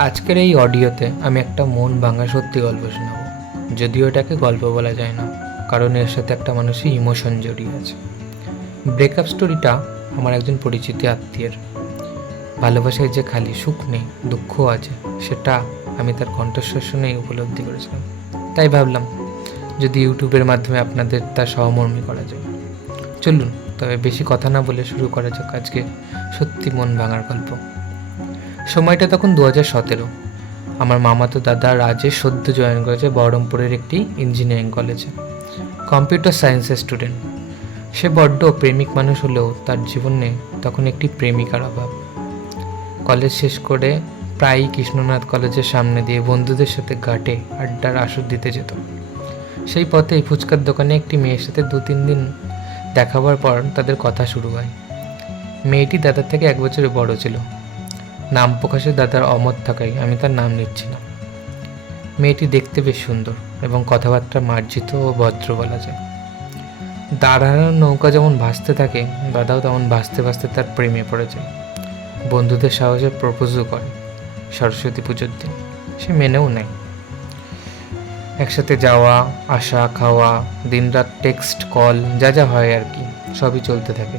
আজকের এই অডিওতে আমি একটা মন ভাঙা সত্যি গল্প শোনাবো। যদিও এটাকে গল্প বলা যায় না, কারণ এর সাথে একটা মানুষের ইমোশন জড়িয়ে আছে। ব্রেকআপ স্টোরিটা আমার একজন পরিচিত আত্মীয়ের। ভালোবাসায় যে খালি সুখ নেই, দুঃখও আছে, সেটা আমি তার কণ্ঠস্বর শুনেই উপলব্ধি করেছিলাম। তাই ভাবলাম যদি ইউটিউবের মাধ্যমে আপনাদের তার সহমর্মী করা যায়। চলুন তবে বেশি কথা না বলে শুরু করা যাক আজকে সত্যি মন ভাঙার গল্প। সময়টা তখন 2017। আমার মামাতো দাদা রাজেশ সদ্য জয়েন করেছে বহরমপুরের একটি ইঞ্জিনিয়ারিং কলেজে, কম্পিউটার সায়েন্সের স্টুডেন্ট। সে বড্ড প্রেমিক মানুষ হলেও তার জীবনে তখন একটি প্রেমিকার অভাব। কলেজ শেষ করে প্রায়ই কৃষ্ণনাথ কলেজের সামনে দিয়ে বন্ধুদের সাথে ঘাটে আড্ডার আসর দিতে যেত। সেই পথেই ফুচকার দোকানে একটি মেয়ের সাথে 2-3 দিন দেখাবার পর তাদের কথা শুরু হয়। মেয়েটি দাদার থেকে 1 বছরের বড় ছিল। নাম প্রকাশে দাদার অমত থাকায় আমি তার নাম নিচ্ছি না। মেয়েটি দেখতে বেশ সুন্দর এবং কথাবার্তা মার্জিত ও ভদ্র বলা যায়। দাঁড়ানো নৌকা যেমন ভাসতে থাকে, দাদাও তেমন ভাসতে ভাসতে তার প্রেমে পড়ে যায়। বন্ধুদের সাহসে প্রপোজও করে সরস্বতী পুজোর দিন। সে মেনেও নেয়। একসাথে যাওয়া আসা, খাওয়া, দিনরাত টেক্সট কল যা যা হয় আর কি, সবই চলতে থাকে।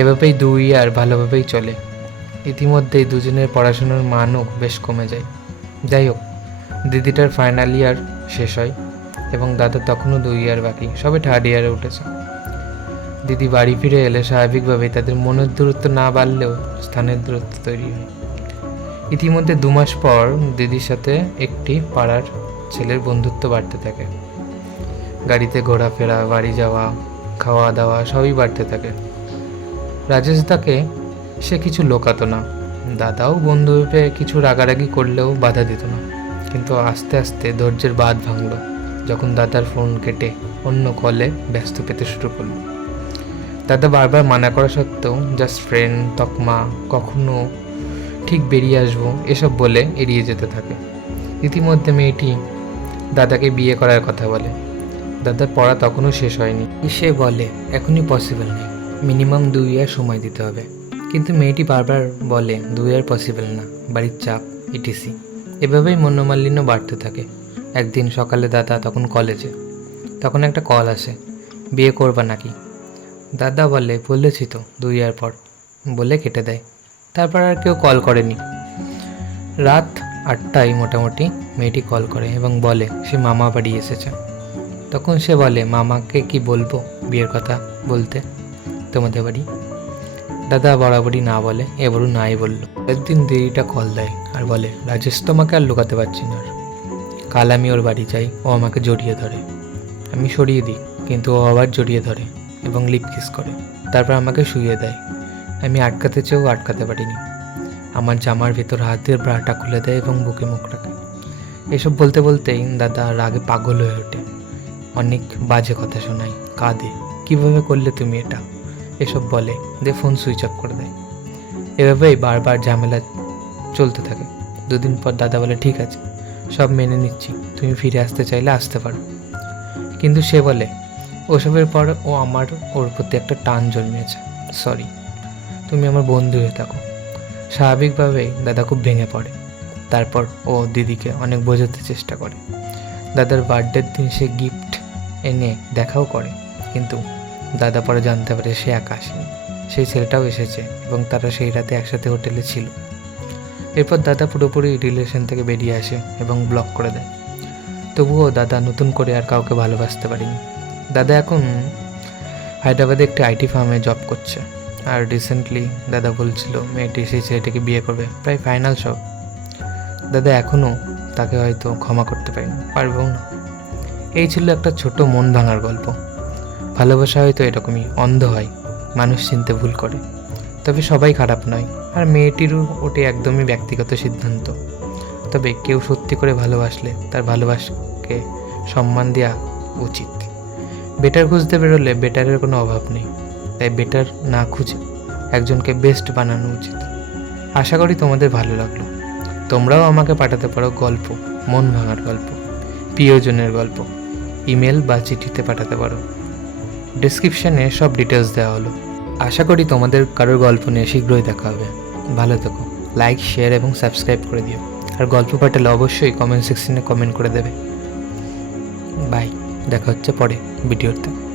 এভাবেই 2 ইয়ার ভালোভাবেই চলে। ইতিমধ্যেই দুজনের পড়াশোনার মানও বেশ কমে যায়। যাই হোক, দিদিটার ফাইনাল ইয়ার শেষ হয় এবং দাদা তখনও 2 ইয়ার বাকি, সবে 3rd ইয়ারে উঠেছে। দিদি বাড়ি ফিরে এলে স্বাভাবিকভাবেই তাদের মনের দূরত্ব না বাড়লেও স্থানের দূরত্ব তৈরি হয়। ইতিমধ্যে 2 মাস পর দিদির সাথে একটি পাড়ার ছেলের বন্ধুত্ব বাড়তে থাকে। গাড়িতে ঘোরাফেরা, বাড়ি যাওয়া, খাওয়া দাওয়া সবই বাড়তে থাকে। রাজেশ দাকে সে কিছু লোকাতো না। দাদাও বন্ধু ভেবে কিছু রাগারাগি করলেও বাধা দিত না। কিন্তু আস্তে আস্তে ধৈর্যের বাঁধ ভাঙল যখন দাদার ফোন কেটে অন্য কলে ব্যস্ত পেতে শুরু করলো। দাদা বারবার মানা করা সত্ত্বেও জাস্ট ফ্রেন্ড, তকমা, কখনো ঠিক বেরিয়ে আসবো এসব বলে এড়িয়ে যেতে থাকে। ইতিমধ্যে মেয়েটি দাদাকে বিয়ে করার কথা বলে। দাদার পড়া তখনও শেষ হয়নি। সে বলে এখনই পসিবল নেই, মিনিমাম 2 ইয়ার সময় দিতে হবে। কিন্তু মেয়েটি বারবার বলে 2 ইয়ার পসিবল না, বাড়ির চাপ, ইটিসি। এভাবেই মনোমালিন্য বাড়তে থাকে। একদিন সকালে দাদা তখন কলেজে, তখন একটা কল আসে, বিয়ে করবা নাকি? দাদা বলে বলেছি তো 2 ইয়ার পর, বলে কেটে দেয়। তারপর আর কেউ কল করেনি। রাত 8টায় মোটামুটি মেয়েটি কল করে এবং বলে সে মামা বাড়ি এসেছে। তখন সে বলে মামাকে কি বলবো বিয়ের কথা বলতে তোমাদের বাড়ি? দাদা বরাবরই না বলে, এবারও নাই বললো। একদিন দিদিটা কল দেয় আর বলে রাজেশ তোমাকে আর লুকাতে পারছি না। কাল আমি ওর বাড়ি যাই, ও আমাকে জড়িয়ে ধরে। আমি সরিয়ে দিই, কিন্তু ও আবার জড়িয়ে ধরে এবং লিপ কিস করে। তারপর আমাকে শুইয়ে দেয়। আমি আটকাতে চেয়েও আটকাতে পারিনি। আমার জামার ভেতর হাত দিয়ে ব্রাটা খুলে দেয় এবং বুকে মুখ রাখে। এসব বলতে বলতেই দাদা রাগে পাগল হয়ে ওঠে। অনেক বাজে কথা শোনায়, কাঁদে, কীভাবে করলে তুমি এটা, এসব বলে, দিয়ে ফোন সুইচ অফ করে দেয়। এভাবেই বারবার ঝামেলা চলতে থাকে। 2 দিন পর দাদা বলে ঠিক আছে, সব মেনে নিচ্ছি, তুমি ফিরে আসতে চাইলে আসতে পারো। কিন্তু সে বলে ওসবের পর ওর প্রতি একটা টান জন্মেছে। সরি, তুমি আমার বন্ধু হয়ে থাকো। স্বাভাবিকভাবেই দাদা খুব ভেঙে পড়ে। তারপর ও দিদিকে অনেক বোঝাতে চেষ্টা করে। দাদার বার্থডের দিন সে গিফট এনে দেখাও করে, কিন্তু দাদা পরে জানতে পারে সে একা আসেনি, সেই ছেলেটাও এসেছে এবং তারা সেই রাতে একসাথে হোটেলে ছিল। এরপর দাদা পুরোপুরি রিলেশন থেকে বেরিয়ে আসে এবং ব্লক করে দেয়। তবুও দাদা নতুন করে আর কাউকে ভালোবাসতে পারেনি। দাদা এখন হায়দ্রাবাদে একটি আইটি ফার্মে জব করছে। আর রিসেন্টলি দাদা বলছিল মেয়েটি সেই ছেলেটাকে বিয়ে করবে, প্রায় ফাইনাল সব। দাদা এখনও তাকে হয়তো ক্ষমা করতে পারবেও না। এই ছিল একটা ছোট মন ভাঙার গল্প। ভালোবাসা হয়তো এরকমই, অন্ধ হয়, মানুষ চিনতে ভুল করে, তবে সবাই খারাপ নয়। আর মেয়েটিরও ওটি একদমই ব্যক্তিগত সিদ্ধান্ত। তবে কেউ সত্যি করে ভালোবাসলে তার ভালোবাসাকে সম্মান দেওয়া উচিত। বেটার খুঁজতে বেরোলে বেটারের কোনো অভাব নেই, তাই বেটার না খুঁজে একজনকে বেস্ট বানানো উচিত। আশা করি তোমাদের ভালো লাগলো। তোমরাও আমাকে পাঠাতে পারো গল্প, মন ভাঙার গল্প, প্রিয়জনের গল্প, ইমেল বা চিঠিতে পাঠাতে পারো। ডেসক্রিপশানে সব ডিটেলস দেওয়া হলো। আশা করি তোমাদের কারোর গল্প নিয়ে শীঘ্রই দেখা হবে। ভালো থেকো। লাইক, শেয়ার এবং সাবস্ক্রাইব করে দিও। আর গল্প পাঠালে অবশ্যই কমেন্ট সেকশনে কমেন্ট করে দেবে। বাই, দেখা হচ্ছে পরে ভিডিওতে।